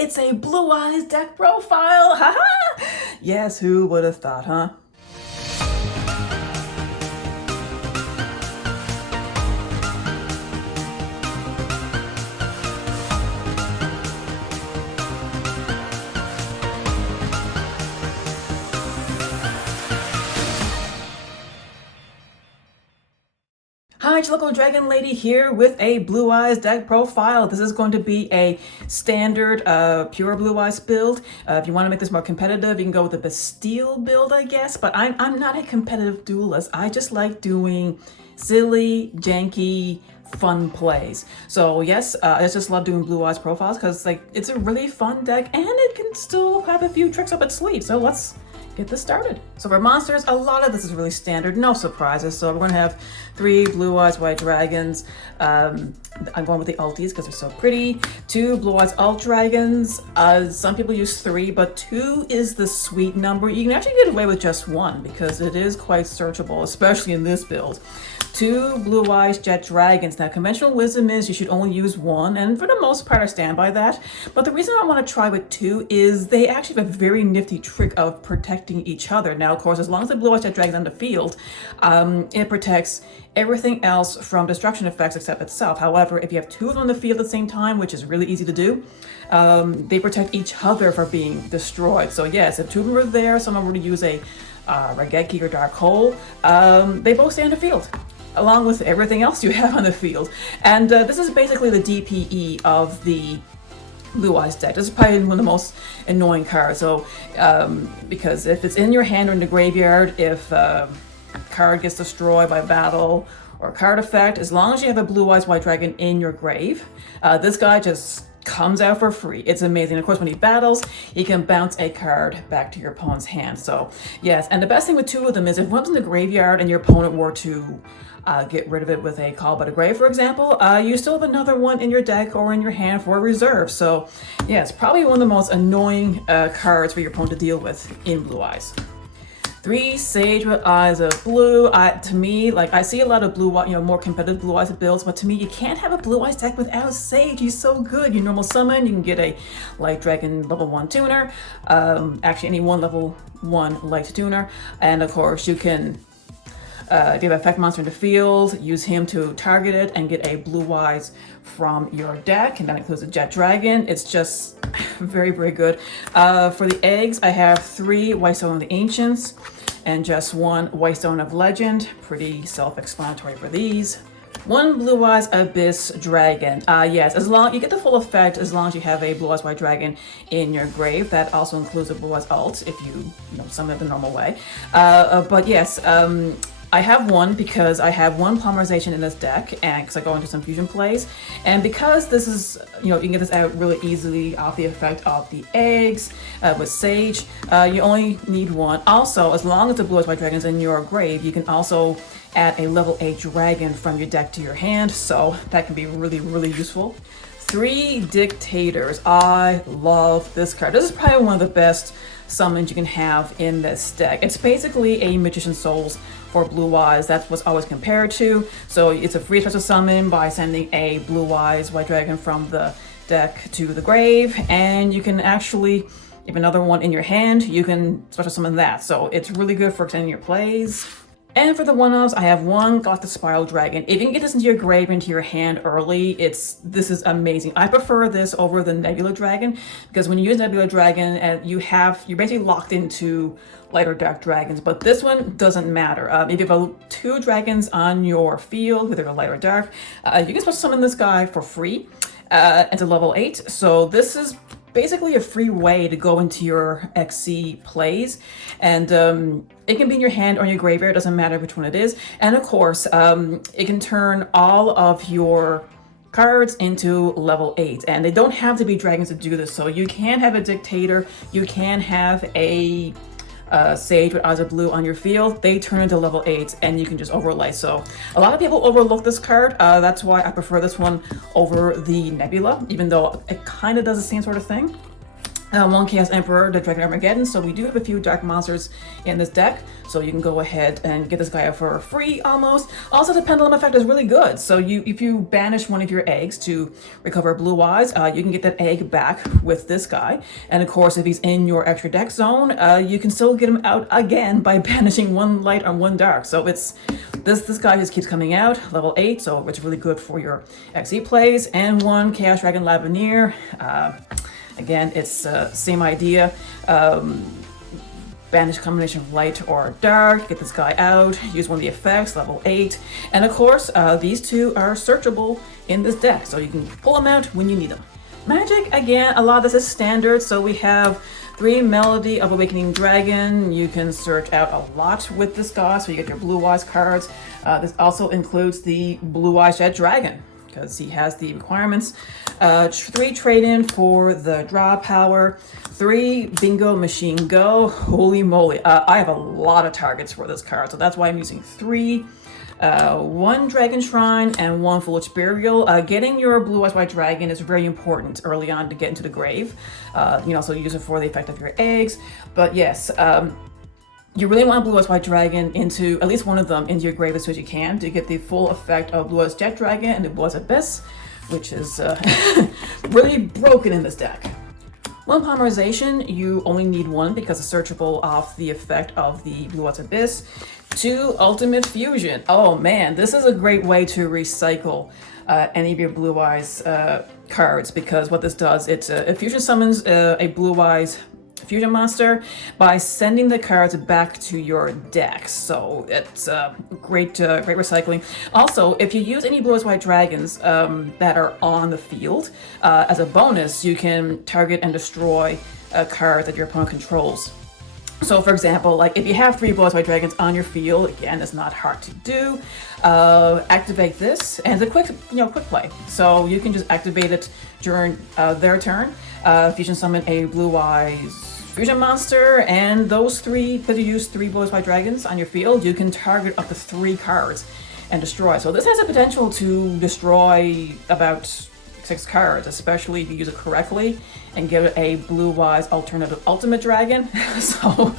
It's a Blue Eyes deck profile! Haha! Yes, who would have thought, huh? Hi, it's local dragon lady here with a Blue Eyes deck profile. This is going to be a standard pure Blue Eyes build. If you want to make this more competitive, you can go with the Bastille build, I guess. But I'm not a competitive duelist. I just like doing silly, janky, fun plays. So yes, I just love doing Blue Eyes profiles because it's a really fun deck and it can still have a few tricks up its sleeve. So let's get this started. So for monsters, a lot of this is really standard, no surprises. So we're going to have 3 Blue Eyes White Dragons. I'm going with the Alties because they're so pretty. 2 Blue Eyes Alt Dragons. Some people use 3, but 2 is the sweet number. You can actually get away with just 1 because it is quite searchable, especially in this build. 2 Blue Eyes Jet Dragons. Now, conventional wisdom is you should only use 1, and for the most part, I stand by that. But the reason I want to try with 2 is they actually have a very nifty trick of protecting each other. Now, of course, as long as the Blue Eyes Jet Dragon's on the field, it protects everything else from destruction effects except itself. However, if you have 2 of them on the field at the same time, which is really easy to do, they protect each other from being destroyed. So yes, if 2 of them were there, someone were to use a Raigeki or Dark Hole, they both stay on the field, along with everything else you have on the field. And this is basically the DPE of the Blue Eyes deck. This is probably one of the most annoying cards. So, because if it's in your hand or in the graveyard, if a card gets destroyed by battle or card effect, as long as you have a Blue Eyes White Dragon in your grave, this guy just comes out for free. It's amazing. Of course, when he battles, he can bounce a card back to your opponent's hand. So yes, and the best thing with 2 of them is if one's in the graveyard and your opponent were to get rid of it with a Call by the Grave, for example, you still have another one in your deck or in your hand for a reserve. So yes, probably one of the most annoying cards for your opponent to deal with in Blue Eyes. 3 Sage with Eyes of Blue. To me, I see a lot of blue, more competitive Blue Eyes builds, but to me, you can't have a Blue Eyes deck without Sage. He's so good. You normal summon, you can get a Light Dragon level 1 tuner, actually any one level 1 light tuner, and of course you can, if you have an effect monster in the field, use him to target it and get a Blue Eyes from your deck, and that includes a Jet Dragon. It's just very, very good. For the eggs, I have 3 Whitestone of the Ancients and just 1 Whitestone of Legend. Pretty self-explanatory for these. 1 Blue Eyes Abyss Dragon. Yes, as long you get the full effect as long as you have a Blue Eyes White Dragon in your grave. That also includes a Blue Eyes Alt if you summon it the normal way. But yes, I have 1 because I have 1 Polymerization in this deck, and because I go into some fusion plays, and because this is, you can get this out really easily off the effect of the eggs with Sage. You only need 1. Also, as long as the Blue Eyes White Dragon is in your grave, you can also add a level 8 dragon from your deck to your hand, so that can be really, really useful. 3 Dictators. I love this card. This is probably one of the best summons you can have in this deck. It's basically a Magician's Souls for Blue Eyes. That's what's always compared to. So it's a free special summon by sending a Blue Eyes White Dragon from the deck to the grave, and you can actually, if another one in your hand, you can special summon that. So it's really good for extending your plays. And for the one-offs, I have 1 Galactic Spiral Dragon. If you can get this into your grave, into your hand early, this is amazing. I prefer this over the Nebula Dragon because when you use Nebula Dragon, you're basically locked into light or dark dragons, but this one doesn't matter. If you have 2 dragons on your field, whether they're light or dark, you can special summon this guy for free. It's a level 8, so this is basically a free way to go into your XC plays, and it can be in your hand or in your graveyard, it doesn't matter which one it is. And of course, it can turn all of your cards into level 8, and they don't have to be dragons to do this. So you can have a Dictator, you can have a Sage with Eyes of Blue on your field. They turn into level 8 and you can just overlay. So a lot of people overlook this card. That's why I prefer this one over the Nebula, even though it kind of does the same sort of thing. One Chaos Emperor, the Dragon Armageddon. So we do have a few dark monsters in this deck, so you can go ahead and get this guy out for free almost. Also, the Pendulum effect is really good. So if you banish one of your eggs to recover Blue Eyes, you can get that egg back with this guy. And of course, if he's in your extra deck zone, you can still get him out again by banishing one light and one dark. So it's this guy just keeps coming out, level 8, so it's really good for your XE plays. And one Chaos Dragon Lavenier. Again, it's same idea. Banish combination of light or dark, get this guy out, use one of the effects, level 8. And of course, these two are searchable in this deck, so you can pull them out when you need them. Magic, again, a lot of this is standard, so we have 3 Melody of Awakening Dragon. You can search out a lot with this guy, so you get your Blue Eyes cards. This also includes the Blue Eyes Jet Dragon, because he has the requirements. 3 trade-in for the draw power, 3 Bingo Machine Go. Holy moly, I have a lot of targets for this card, so that's why I'm using 3. 1 Dragon Shrine and 1 Foolish Burial. Getting your Blue Eyes White Dragon is very important early on to get into the grave. You can also use it for the effect of your eggs, but yes, you really want Blue Eyes White Dragon into, at least one of them, into your grave as soon as you can to get the full effect of Blue Eyes Jet Dragon and the Blue Eyes Abyss, which is really broken in this deck. 1 Polymerization, you only need 1 because it's searchable off the effect of the Blue Eyes Abyss. 2 Ultimate Fusion. Oh man, this is a great way to recycle any of your Blue Eyes cards, because what this does, it fusion summons a Blue Eyes fusion monster by sending the cards back to your deck. So it's great recycling. Also, if you use any Blue Eyes White Dragons that are on the field, as a bonus, you can target and destroy a card that your opponent controls. So for example, like if you have 3 Blue Eyes White Dragons on your field, again, it's not hard to do. Activate this, and it's a quick play. So you can just activate it during their turn. Fusion summon a Blue Eyes fusion monster, and those 3, because you use 3 Blue Eyes White Dragons on your field, you can target up to 3 cards and destroy. So this has a potential to destroy about 6 cards, especially if you use it correctly and give it a Blue Eyes alternative Ultimate Dragon. So,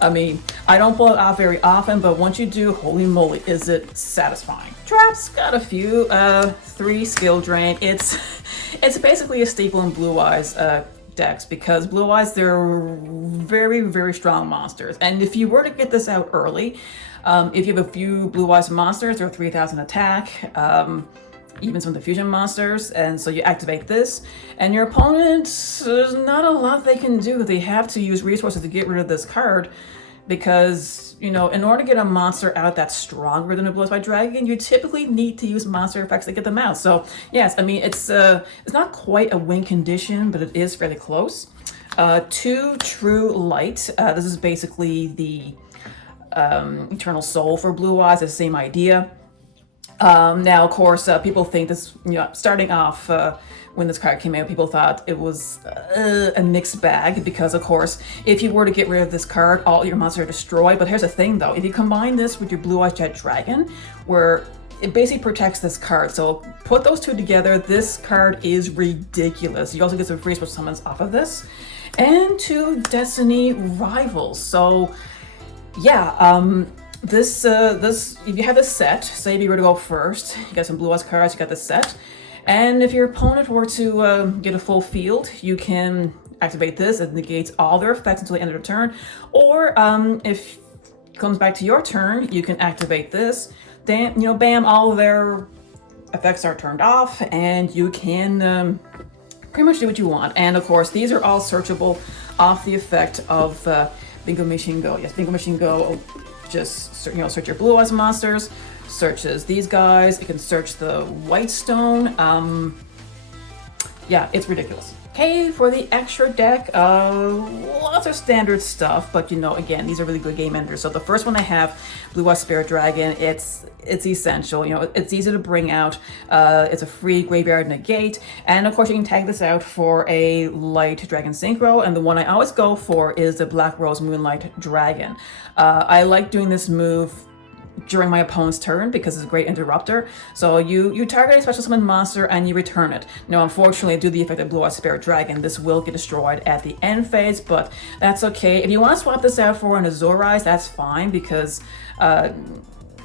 I mean, I don't pull it off very often, but once you do, holy moly, is it satisfying. Traps, got a few. 3 Skill Drain. It's basically a staple in Blue Eyes decks, because Blue Eyes, they're very, very strong monsters. And if you were to get this out early, if you have a few Blue Eyes monsters, they're 3,000 attack, even some of the fusion monsters, and so you activate this, and your opponent, there's not a lot they can do. They have to use resources to get rid of this card, because, in order to get a monster out that's stronger than a Blue Eyes White Dragon, you typically need to use monster effects to get them out. So yes, I mean, it's not quite a win condition, but it is fairly close. 2 True Light. This is basically the Eternal Soul for Blue Eyes, the same idea. Now, of course, people think this, starting off when this card came out, people thought it was a mixed bag, because, of course, if you were to get rid of this card, all your monsters are destroyed. But here's the thing, though. If you combine this with your Blue Eyes Jet Dragon, where it basically protects this card. So put those 2 together, this card is ridiculous. You also get some free special summons off of this. And 2 Destiny Rivals. So, yeah, this if you have this set, say if you were to go first, you got some Blue Eyes cards, you got this set, and if your opponent were to get a full field, you can activate this. It negates all their effects until the end of their turn. Or if it comes back to your turn, you can activate this. Then bam, all of their effects are turned off, and you can pretty much do what you want. And of course, these are all searchable off the effect of Bingo Machine Go. Yes, Bingo Machine Go. Just search your Blue Eyes monsters, searches these guys. It can search the White Stone. Yeah, it's ridiculous. Okay, for the extra deck, lots of standard stuff, but again, these are really good game enders. So the first one I have, Blue Eyes Spirit Dragon. It's essential. It's easy to bring out. It's a free graveyard negate, and of course you can tag this out for a light dragon synchro. And the one I always go for is the Black Rose Moonlight Dragon. I like doing this move during my opponent's turn because it's a great interrupter. So you target a special summon monster and you return it. Now, unfortunately, due to the effect of Blue Eyes Spirit Dragon, this will get destroyed at the end phase, but that's okay. If you want to swap this out for an Azorize, that's fine because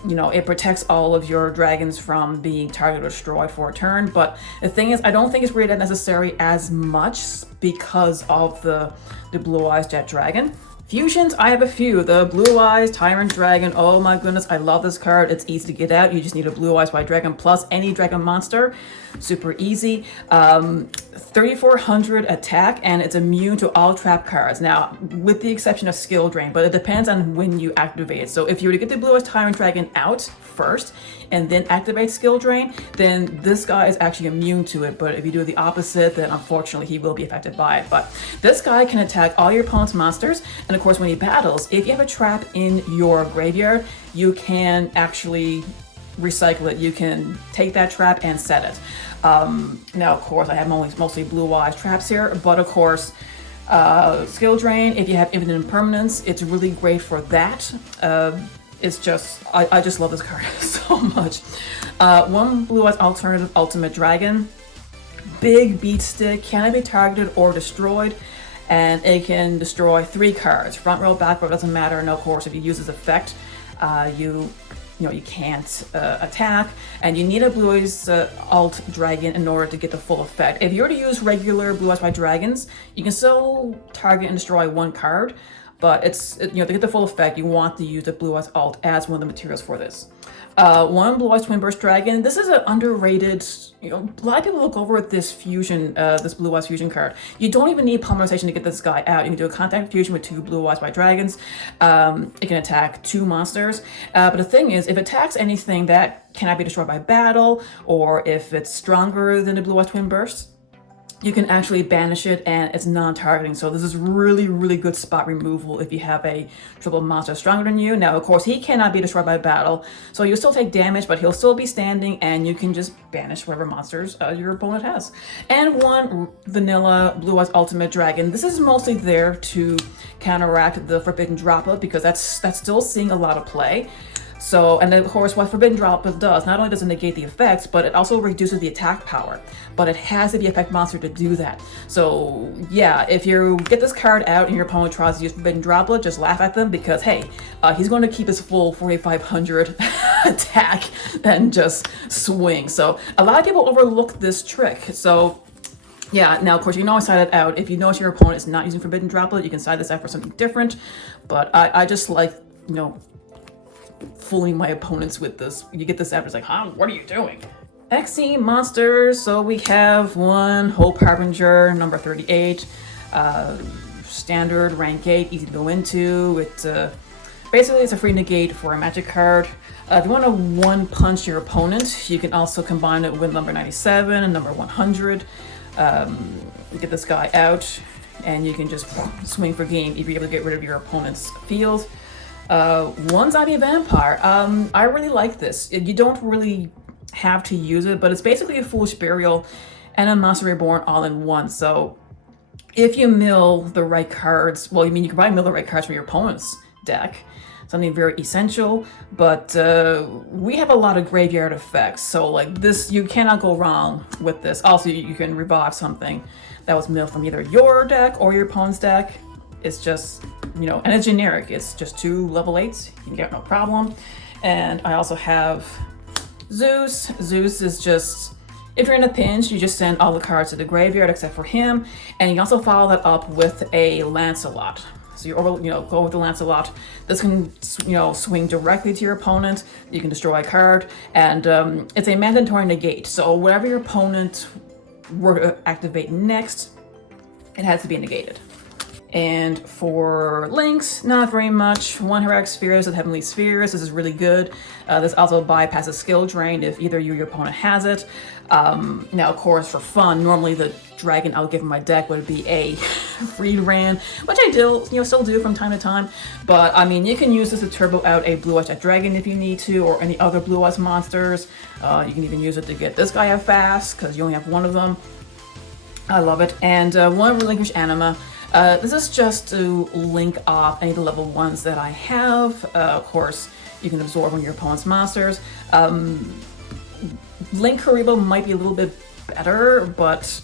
you know, it protects all of your dragons from being targeted or destroyed for a turn. But the thing is, I don't think it's really that necessary as much because of the Blue Eyes Jet Dragon. Fusions, I have a few. The Blue Eyes Tyrant Dragon, oh my goodness, I love this card. It's easy to get out. You just need a Blue Eyes White Dragon plus any dragon monster. Super easy. 3,400 attack, and it's immune to all trap cards. Now, with the exception of Skill Drain, but it depends on when you activate it. So if you were to get the Blue Eyes Tyrant Dragon out first, and then activate Skill Drain, then this guy is actually immune to it. But if you do the opposite, then unfortunately he will be affected by it. But this guy can attack all your opponent's monsters, and of course when he battles, if you have a trap in your graveyard, you can actually recycle it. You can take that trap and set it. Now, of course, I have mostly Blue Eyes traps here, but of course, Skill Drain, if you have infinite impermanence, it's really great for that. It's just, I just love this card so much. One Blue Eyes Alternative Ultimate Dragon. Big beat stick, cannot be targeted or destroyed, and it can destroy 3 cards. Front row, back row, doesn't matter. And of course, if you use this effect, you can't attack, and you need a Blue Eyes Alt Dragon in order to get the full effect. If you were to use regular Blue Eyes White Dragons, you can still target and destroy 1 card, but it's, to get the full effect, you want to use the Blue Eyes Alt as one of the materials for this. One Blue Eyes Twin Burst Dragon. This is an underrated, a lot of people look over at this fusion, this Blue Eyes Fusion card. You don't even need polymerization to get this guy out. You can do a contact fusion with 2 Blue Eyes White Dragons. It can attack 2 monsters. But the thing is, if it attacks anything that cannot be destroyed by battle, or if it's stronger than the Blue Eyes Twin Burst, you can actually banish it and it's non-targeting. So this is really, really good spot removal if you have a triple monster stronger than you. Now, of course, he cannot be destroyed by battle, so you'll still take damage, but he'll still be standing and you can just banish whatever monsters your opponent has. And one vanilla Blue Eyes Ultimate Dragon. This is mostly there to counteract the Forbidden Droplet because that's still seeing a lot of play. So, and then of course what Forbidden Droplet does, not only does it negate the effects, but it also reduces the attack power. But it has to be effect monster to do that. So yeah, if you get this card out and your opponent tries to use Forbidden Droplet, just laugh at them because hey, he's going to keep his full 4,500 attack and just swing. So a lot of people overlook this trick. So yeah, now of course you can always side it out. If you notice your opponent is not using Forbidden Droplet, you can side this out for something different. But I just like, fooling my opponents with this. You get this after, it's like, huh, what are you doing? XE monsters, so we have one Hope Harbinger, number 38, standard, rank 8, easy to go into. It basically it's a free negate for a magic card. If you want to one punch your opponent, you can also combine it with number 97 and number 100. Get this guy out, and you can just swing for game if you're able to get rid of your opponent's field. One Zombie Vampire. I really like this. You don't really have to use it, but it's basically a Foolish Burial and a Monster Reborn all in one. So if you mill the right cards, well, you can probably mill the right cards from your opponent's deck, something very essential, but we have a lot of graveyard effects. So like this, you cannot go wrong with this. Also, you can revive something that was milled from either your deck or your opponent's deck. It's just, and it's generic. It's just 2 level 8s. You can get no problem. And I also have Zeus. Zeus is just, if you're in a pinch, you just send all the cards to the graveyard except for him. And you can also follow that up with a Lancelot. So you go with the Lancelot. This can, swing directly to your opponent. You can destroy a card. And it's a mandatory negate. So whatever your opponent were to activate next, it has to be negated. And for links, not very much. 1 Heroic Spheres with Heavenly Spheres. This is really good. This also bypasses Skill Drain if either you or your opponent has it. Now, of course, for fun, normally the dragon I would give in my deck would be a Freed Ran, which I do, still do from time to time. But I mean, you can use this to turbo out a Blue Eyes Jet Dragon if you need to, or any other Blue Eyes monsters. You can even use it to get this guy out fast because you only have 1 of them. I love it. And 1 Relinquish Anima. This is just to link off any of the level 1s that I have. Of course, You can absorb one of your opponent's monsters. Link Karibo might be a little bit better, but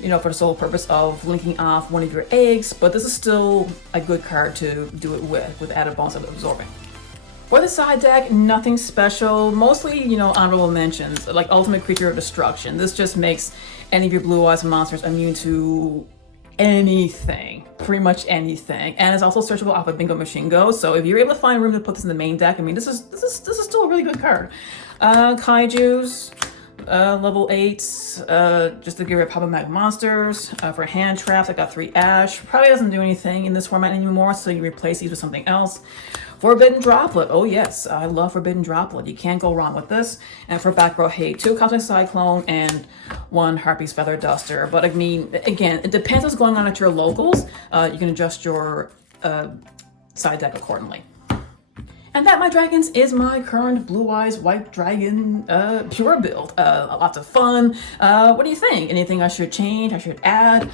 you know, for the sole purpose of linking off one of your eggs, but this is still a good card to do it with added bonus of absorbing. For the side deck, nothing special, mostly, you know, honorable mentions, like Ultimate Creature of Destruction. This just makes any of your Blue Eyes monsters immune to anything, pretty much anything, and it's also searchable off of Bingo Machine Go. So if you're able to find room to put this in the main deck, I mean, this is still a really good card. Kaiju's, level 8s, just to get rid of problematic monsters. For hand traps, I got 3 Ash. Probably doesn't do anything in this format anymore, so you replace these with something else. Forbidden Droplet, oh yes, I love Forbidden Droplet. You can't go wrong with this. And for back row hate, 2 Cosmic Cyclone and 1 Harpy's Feather Duster. But I mean, again, it depends what's going on at your locals. You can adjust your side deck accordingly. And that, my dragons, is my current Blue Eyes White Dragon pure build. Lots of fun. What do you think? Anything I should change? I should add?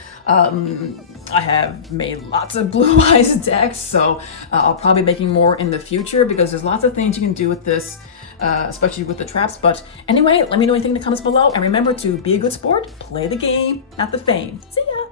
I have made lots of Blue Eyes decks, so I'll probably be making more in the future because there's lots of things you can do with this, especially with the traps. But anyway, let me know anything in the comments below, and remember to be a good sport, play the game, not the fame. See ya!